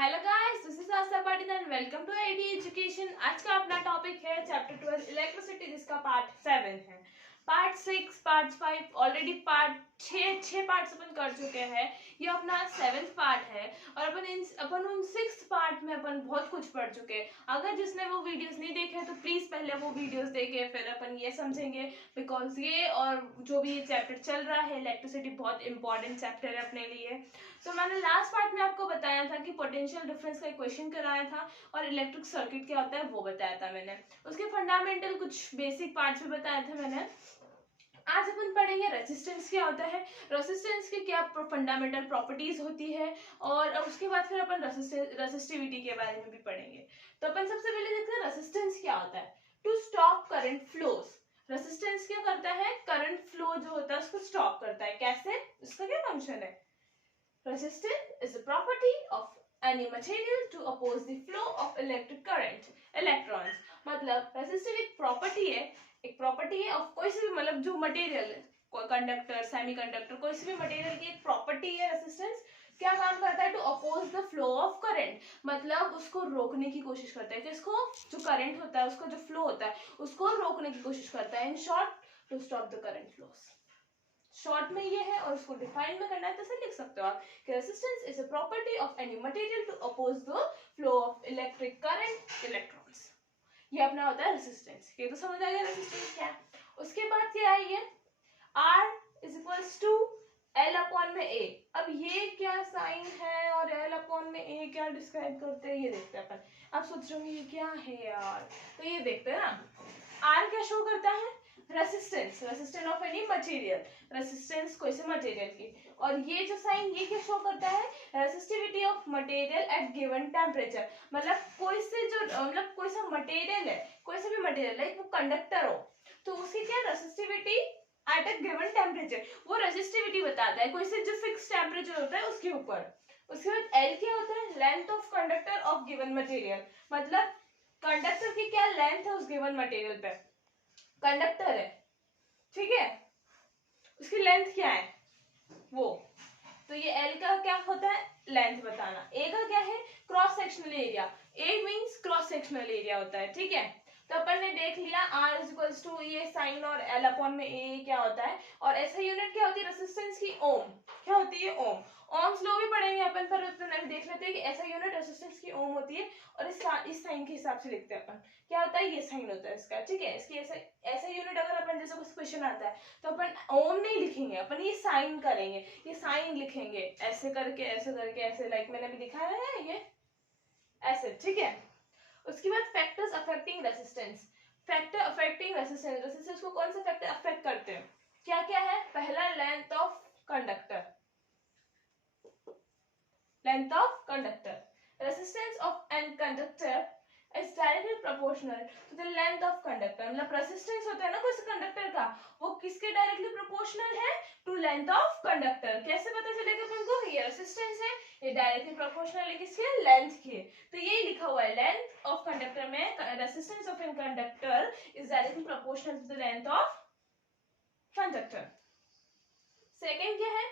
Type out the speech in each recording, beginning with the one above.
Hello guys, this is Aastha Patil and welcome to ID education. आज का अपना टॉपिक है चैप्टर 12 इलेक्ट्रिसिटी, जिसका पार्ट 7 है। Part 6, part 5 already part 6 parts अपन कर चुके हैं। ये अपना 7th पार्ट है और अपन उन 6th पार्ट में अपन बहुत कुछ पढ़ चुके हैं। अगर जिसने वो वीडियोस नहीं देखे तो प्लीज पहले वो वीडियोस देखे, फिर अपन ये समझेंगे। बिकॉज ये और जो भी ये चैप्टर चल रहा है इलेक्ट्रिसिटी बहुत इंपॉर्टेंट चैप्टर है अपने लिए। तो मैंने लास्ट पार्ट में आपको बताया था कि पोटेंशियल डिफरेंस का क्वेश्चन कराया था और इलेक्ट्रिक सर्किट क्या होता है वो बताया था मैंने। उसके फंडामेंटल कुछ बेसिक पार्ट्स भी बताए थे मैंने। आज अपन पढ़ेंगे रेजिस्टेंस क्या होता है, रेजिस्टेंस की क्या फंडामेंटल प्रॉपर्टीज होती है, और उसके बाद फिर अपन रेजिस्टिविटी के बारे में भी पढ़ेंगे। तो अपन सबसे पहले देखते हैं रेजिस्टेंस क्या होता है। To stop current flows, resistance क्या करता है, करंट फ्लो जो होता है उसको स्टॉप करता है। कैसे, इसका क्या फंक्शन है। Resistance is a property of any material to oppose the flow of electric current, electrons। मतलब रेजिस्टिव एक प्रॉपर्टी है, ऑफ कोई से भी, मतलब जो मटेरियल है, कंडक्टर, सेमीकंडक्टर, कोई से भी मटेरियल की एक प्रॉपर्टी है रेजिस्टेंस। क्या काम करता है, to oppose the flow of current, मतलब उसको रोकने की कोशिश करता है। किसको, जो करंट होता है उसका जो फ्लो होता है उसको रोकने की कोशिश करता है। In short, to stop the current flows. Short में ये है और उसको डिफाइन में करना है तो ऐसे लिख सकते हो आप कि resistance is a property of any material to oppose the flow of electric current, electrons. ये अपना होता है रेजिस्टेंस। ये तो समझ आ गया रेजिस्टेंस क्या है। उसके बाद क्या है, ये R is equals to L upon में A। अब ये क्या साइन है और L अपॉन में A क्या डिस्क्राइब करते हैं ये देखते हैं अपन। आप सोच रहे होंगे ये क्या है यार, तो ये देखते हैं ना। R क्या शो करता है, resistance, resistance of any material, resistance कोई से मटेरियल की। और ये जो साइन ये क्या शो करता है, resistivity of material at given temperature. मतलब कोई से जो मतलब कोई सा मटेरियल है, कोई से भी मटेरियल लाइक वो कंडक्टर हो तो उसकी क्या resistivity at a given temperature, वो रेजिस्टिविटी बताता है कोई से जो फिक्स टेम्परेचर होता है उसके ऊपर। उसके बाद L क्या होता है, length of conductor of given material. मतलब कंडक्टर की क्या लेंथ है उस गिवन मटेरियल पे, कंडक्टर है, ठीक है, उसकी लेंथ क्या है वो। तो ये L का क्या होता है, लेंथ बताना। A का क्या है, cross sectional area. A means cross sectional area होता है, ठीक है। तो अपन ने देख लिया R इज इक्वल्स टू ये साइन और L अपॉन में A क्या होता है। और ऐसा यूनिट क्या होती है रेजिस्टेंस की, ओम। क्या होती है, ओम। ओम्स लो भी पढ़ेंगे अपन, पर अपन देख लेते हैं कि ऐसा यूनिट रेजिस्टेंस की ओम होती है। और इस साइन के हिसाब से लिखते हैं अपन, क्या होता है, ये साइन होता है इसका, ठीक है। इसकी ऐसा यूनिट अगर अपन जैसे कुछ क्वेश्चन आता है तो अपन ओम नहीं लिखेंगे, अपन ये साइन करेंगे, ये साइन लिखेंगे ऐसे करके, ऐसे करके, ऐसे, लाइक मैंने अभी दिखाया है ये ऐसे, ठीक है। उसके बाद factors affecting resistance, factor affecting resistance, resistance को कौन से फैक्टर अफेक्ट करते हैं, क्या क्या है। पहला length of conductor, length of conductor, resistance of an conductor is directly proportional to the length of conductor। मतलब रेजिस्टेंस होता है ना कोई कंडक्टर का, वो किसके डायरेक्टली प्रोपोर्शनल है, टू लेंथ ऑफ कंडक्टर। कैसे पता चलेगा अपन को, ये रेजिस्टेंस है, ये डायरेक्टली प्रोपोर्शनल है किसके, लेंथ के। तो यही लिखा हुआ है, लेंथ ऑफ कंडक्टर में resistance of an conductor is directly proportional to the length of conductor. Second क्या है,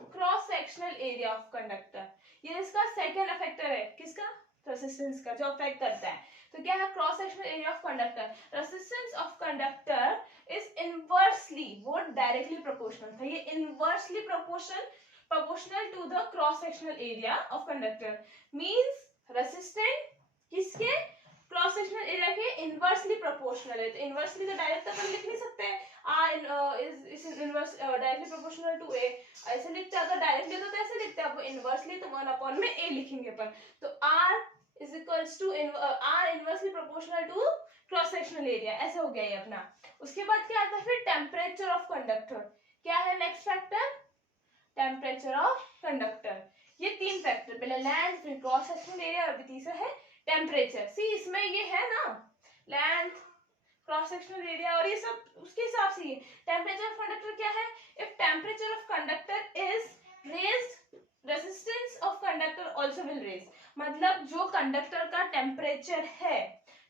cross sectional area of conductor. ये इसका सेकंड अफेक्टर है, किसका, रेजिस्टेंस का, जो अफेक्ट करता है। तो क्या है, cross sectional area of conductor, resistance of conductor is inversely, वो डायरेक्टली प्रोपोर्शनल था, ये inversely proportional to the cross sectional area of conductor. Means resistance किसके, क्रॉस सेक्शनल एरिया के इनवर्सली प्रोपोर्शनल है। तो इनवर्सली तो डायरेक्ट अपन लिख नहीं सकते, is inverse directly proportional to A, ऐसे लिखते हैं। अगर डायरेक्टली तो ऐसे लिखते हैं, अब इनवर्सली तो 1 अपॉन में A लिखेंगे अपन। तो R is equals to R inversely proportional to cross sectional area, ऐसे हो गया ये अपना। उसके बाद क्या आता है फिर, टेम्परेचर ऑफ कंडक्टर। क्या है next factor, temperature of conductor. ये तीन फैक्टर, पहले लेंथ, फिर क्रॉस सेक्शनल एरिया और तीसरा है टेम्परेचर। सी इसमें ये है ना, लेंथ, क्रॉस सेक्शनल एरिया और ये सब उसके हिसाब से। ये टेम्परेचर ऑफ कंडक्टर क्या है, if temperature of conductor is raised, resistance of conductor also will raise. मतलब जो कंडक्टर का टेम्परेचर है,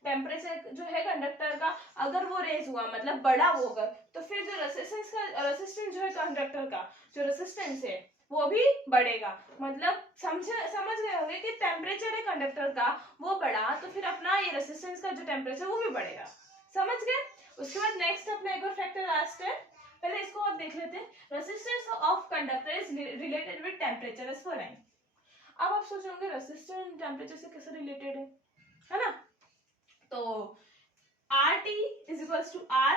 टेम्परेचर जो है कंडक्टर का, अगर वो रेज हुआ मतलब बड़ा होगा, तो फिर जो रेजिस्टेंस जो है कंडक्टर का, जो रेजिस्टेंस है वो भी बढ़ेगा। मतलब समझ गए होंगे कि टेम्परेचर कंडक्टर का वो बढ़ा तो फिर अपना ये रेसिस्टेंस का जो टेम्परेचर वो भी बढ़ेगा। समझ गए? उसके बाद नेक्स्ट अपना एक और फैक्टर लास्ट है, पहले इसको आप देख लेते हैं। Resistance of conductor is related with temperature as following. अब आप सोचोगे रेसिस्टेंस टेम्परेचर से कैसे रिलेटेड है ना? तो RT is equals to R,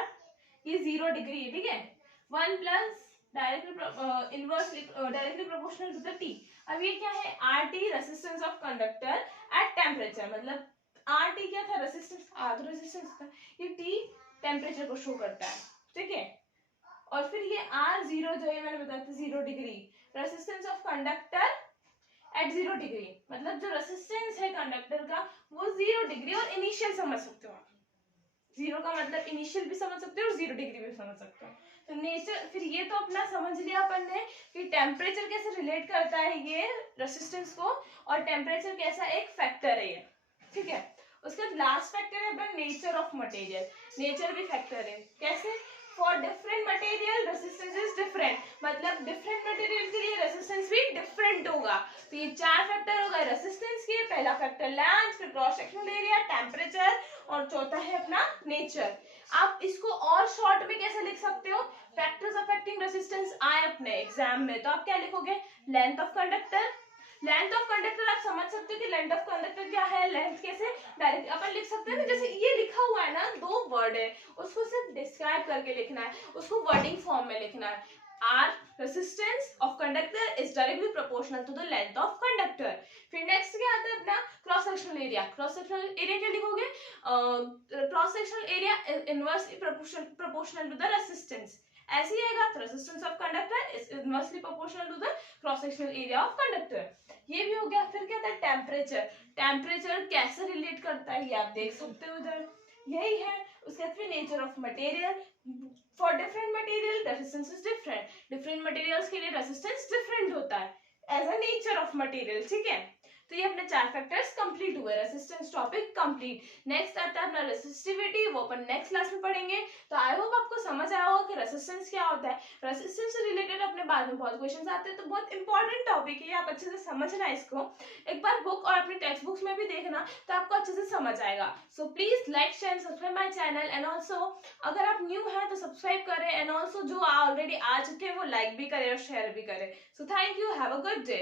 ये 0 डिग्री है, ठीक है, 1 plus directly inversely directly proportional to the T। अब ये क्या है? RT resistance of conductor at temperature, मतलब RT क्या था? रेसिस्टेंस, R तो रेसिस्टेंस था, ये T टेम्परेचर को शो करता है, ठीक है। और फिर ये R0 जो है मैंने बताया था 0 degree, resistance of conductor eight 0 degree, मतलब जो रेसिस्टेंस है कंडक्टर का वो 0 डिग्री, और इनिशियल समझ सकते हो आप, 0 का मतलब इनिशियल भी समझ सकते हो और 0 डिग्री भी समझ सकते हो। तो नेचर, फिर ये तो अपना समझ लिया अपन ने कि टेम्परेचर कैसे रिलेट करता है ये रेसिस्टेंस को, और टेम्परेचर कैसा एक फैक्टर है ये, ठीक है। उसके बाद लास्ट फैक्टर है अपना नेचर ऑफ मटेरियल। नेचर भी फैक्टर है, कैसे? For different material resistance is different, मतलब डिफरेंट मटेरियल के लिए रेसिस्टेंस भी डिफरेंट होगा। तो ये 4 फैक्टर हो गए रेसिस्टेंस के, पहला फैक्टर लेंथ, फिर क्रॉस सेक्शनल एरिया, टेम्परेचर, और चौथा है अपना नेचर। आप इसको और शॉर्ट में कैसे लिख सकते हो? फैक्टर्स अफेक्टिंग रेसिस्टेंस आए अपने एग्जाम में तो आप क्या लिखोगे? Length of conductor. Length of conductor आप समझ सकते हो कि लेंथ ऑफ कंडक्टर क्या है, लेंथ कैसे डायरेक्ट अपन लिख सकते हैं ना, जैसे ये लिखा हुआ है ना, 2 वर्ड है, उसको सिर्फ डिस्क्राइब करके लिखना है, उसको वर्डिंग फॉर्म में लिखना है। R resistance of conductor is directly proportional to the length of conductor। फिर नेक्स्ट क्या आता है अपना? Cross sectional area. Cross sectional area क्या लिखोगे? Cross sectional area inversely proportional to the resistance, ऐसे ही आएगा। Resistance of conductor is inversely proportional to the cross sectional area of conductor. ये भी हो गया। फिर क्या था? टेम्परेचर। टेम्परेचर कैसे रिलेट करता है ये आप देख सकते हो इधर, यही है। उसके बाद फिर nature of material. For different material resistance is different, different materials के लिए रेसिस्टेंस डिफरेंट होता है as a nature of material, ठीक है। तो ये अपने 4 फैक्टर्स कंप्लीट हुए, रेसिस्टेंस टॉपिक कंप्लीट। नेक्स्ट आता है अपना रेसिस्टिविटी, वो अपन नेक्स्ट क्लास में पढ़ेंगे। तो आई होप आपको समझ आया होगा कि रेसिस्टेंस क्या होता है। रेसिस्टेंस से रिलेटेड अपने बाद में बहुत क्वेश्चंस आते हैं, तो बहुत इंपॉर्टेंट टॉपिक है, आप अच्छे से समझना इसको। एक बार बुक और अपनी टेक्स्ट बुक्स में भी देखना तो आपको अच्छे से समझ आएगा। So please like share subscribe my channel, and also अगर आप न्यू हैं तो सब्सक्राइब करें, एंड ऑल्सो जो ऑलरेडी आ चुके हैं वो लाइक भी करें और शेयर भी करें। So thank you, have a good day.